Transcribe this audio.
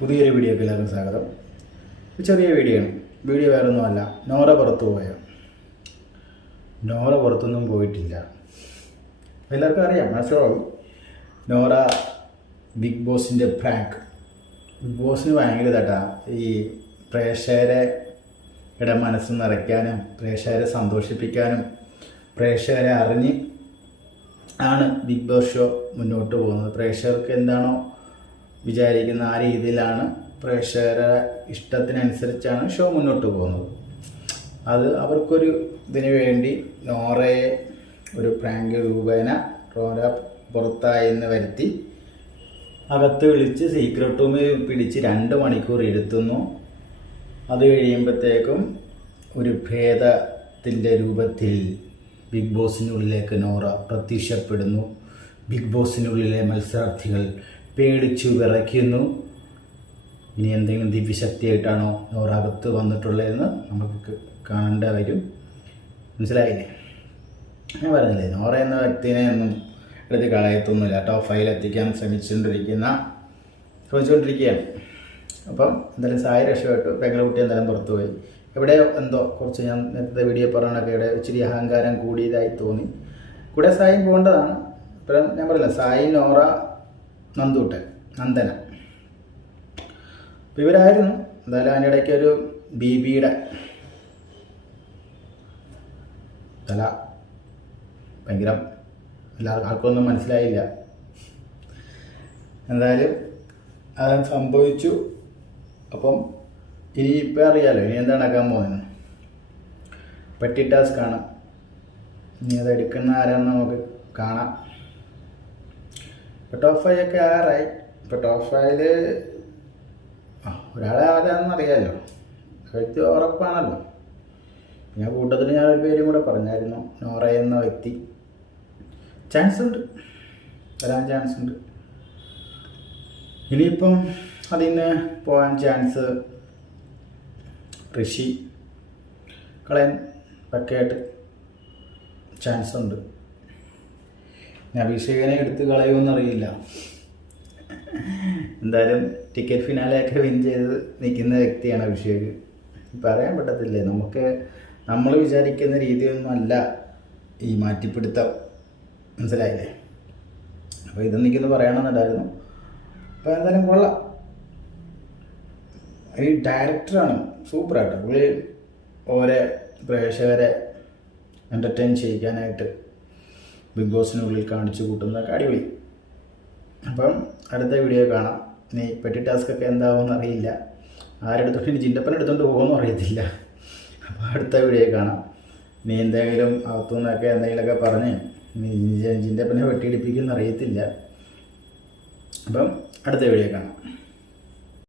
പുതിയൊരു വീഡിയോയ്ക്ക് എല്ലാവർക്കും സ്വാഗതം ചെറിയ വീഡിയോ ആണ് വീഡിയോ വേറെ ഒന്നുമല്ല നോറ പുറത്തു പോയ? നോറ പുറത്തൊന്നും പോയിട്ടില്ല. എല്ലാവർക്കും അറിയാം. മനസ്സിലാവും. നോറ ബിഗ് ബോസിന്റെ പ്രാങ്ക്. ബിഗ് ബോസിന് ഭയങ്കര തട്ടാ ഈ പ്രേക്ഷകരെ ഇട മനസ്സ് നിറയ്ക്കാനും പ്രേക്ഷകരെ സന്തോഷിപ്പിക്കാനും പ്രേക്ഷകരെ അറിഞ്ഞ് ആണ് ബിഗ് ബോസ് ഷോ മുന്നോട്ട് പോകുന്നത്. പ്രേക്ഷകർക്ക് എന്താണോ വിചാരിക്കുന്ന ആ രീതിയിലാണ് പ്രേക്ഷകരുടെ ഇഷ്ടത്തിനനുസരിച്ചാണ് ഷോ മുന്നോട്ട് പോകുന്നത്. അത് അവർക്കൊരു ഇതിന് വേണ്ടി നോറയെ ഒരു പ്രാങ്ക് രൂപേണ നോറ പുറത്തായെന്ന് വരുത്തി അകത്ത് വിളിച്ച് സീക്രട്ട് റൂമിൽ പിടിച്ച് രണ്ട് മണിക്കൂർ ഇരുത്തുന്നു. അത് കഴിയുമ്പോഴത്തേക്കും ഒരു ഭേദത്തിന്റെ രൂപത്തിൽ ബിഗ് ബോസിനുള്ളിലേക്ക് നോറ പ്രത്യക്ഷപ്പെടുന്നു. ബിഗ് ബോസിനുള്ളിലെ മത്സരാർത്ഥികൾ പേടിച്ചു വിറയ്ക്കുന്നു. ഇനി എന്തെങ്കിലും ദിവ്യശക്തിയായിട്ടാണോ ഓരകത്ത് വന്നിട്ടുള്ളതെന്ന് നമുക്ക് കാണേണ്ട വരും. മനസ്സിലായില്ലേ? ഞാൻ പറഞ്ഞില്ലേ നോറ എന്ന വ്യക്തിനെ ഒന്നും എടുത്ത് കളയത്തൊന്നുമില്ല. ടോപ്പ് ഫൈൽ എത്തിക്കാൻ ശ്രമിച്ചുകൊണ്ടിരിക്കുന്ന ശ്രമിച്ചുകൊണ്ടിരിക്കുകയാണ്. അപ്പം എന്തായാലും സായി രക്ഷപ്പെട്ടു. പെങ്ങളുട്ടി എന്തായാലും പുറത്തു പോയി ഇവിടെ എന്തോ കുറച്ച് ഞാൻ നേരത്തെ വീഡിയോ പറഞ്ഞൊക്കെ ഇവിടെ ഇച്ചിരി അഹങ്കാരം കൂടിയതായി തോന്നി. കൂടെ സായി പോകേണ്ടതാണ്. ഇപ്പം ഞാൻ പറയില്ല സായി നോറ നന്ദൂട്ടൻ നന്ദന. അപ്പം ഇവരായിരുന്നു. എന്തായാലും അതിന്റെ ഇടയ്ക്ക് ഒരു ബി ബിയുടെ തല ഭയങ്കര എല്ലാവർക്കും ആർക്കൊന്നും മനസ്സിലായില്ല. എന്തായാലും അത് സംഭവിച്ചു. അപ്പം ഇനി ഇപ്പം അറിയാലോ ഇനി എന്താണ് ആക്കാൻ പോകുന്നത്? പെട്ടി ടാസ്ക് ആണ് ഇനി അത് എടുക്കുന്ന ആരാന്ന് നമുക്ക് കാണാം. ഇപ്പോൾ ടോപ്പ് ഫൈവ് ഒക്കെ ആറായി ഇപ്പോൾ ടോപ്പ് ഫൈവിൽ ആ ഒരാളെ ആരാണെന്ന് അറിയാമല്ലോ വ്യക്തി ഉറപ്പാണല്ലോ. ഞാൻ കൂട്ടത്തിൽ ഞാനൊരു പേരും കൂടെ പറഞ്ഞായിരുന്നു. നോറ എന്ന വ്യക്തി. ചാൻസ് ഉണ്ട്. വരാൻ ചാൻസ് ഉണ്ട്. ഇനിയിപ്പം അതിന് പോകാൻ ചാൻസ് ഋഷി കളയാൻ പക്കയായിട്ട് ചാൻസ് ഉണ്ട്. ഞാൻ അഭിഷേകനെ എടുത്ത് കളയുമെന്നറിയില്ല. എന്തായാലും ടിക്കറ്റ് ഫിനാലെയൊക്കെ വിൻ ചെയ്ത് നിൽക്കുന്ന വ്യക്തിയാണ് അഭിഷേക്. പറയാൻ പറ്റത്തില്ലേ നമുക്ക് നമ്മൾ വിചാരിക്കുന്ന രീതിയൊന്നും അല്ല ഈ മാറ്റിപ്പിടുത്തം. മനസ്സിലായില്ലേ? അപ്പോൾ ഇത് എനിക്കൊന്ന് പറയണമെന്നുണ്ടായിരുന്നു. അപ്പോൾ എന്തായാലും കൊള്ളാം. ഈ ഡയറക്ടറാണ് സൂപ്പറായിട്ട് പുള്ളി ഓരോ പ്രേക്ഷകരെ എന്റർടൈൻ ചെയ്യിക്കാനായിട്ട് ബിഗ് ബോസിനുള്ളിൽ കാണിച്ചു കൂട്ടുന്ന അടിപൊളി അപ്പം അടുത്ത വീഡിയോ കാണാം. ഇനി പെട്ടി ടാസ്ക് ഒക്കെ എന്താവുമെന്ന് അറിയില്ല. ആരെടുത്തോണ്ട് ഇനി ജിൻഡപ്പൻ എടുത്തോണ്ട് പോകുമെന്നും അറിയത്തില്ല. അപ്പോൾ അടുത്ത വീഡിയോ കാണാം. നീ എന്തെങ്കിലും അകത്തുനിന്നൊക്കെ എന്തെങ്കിലുമൊക്കെ പറഞ്ഞ് ജിൻഡപ്പനെ വെട്ടിയിടിപ്പിക്കുമെന്ന് അറിയത്തില്ല. അപ്പം അടുത്ത വീഡിയോ കാണാം.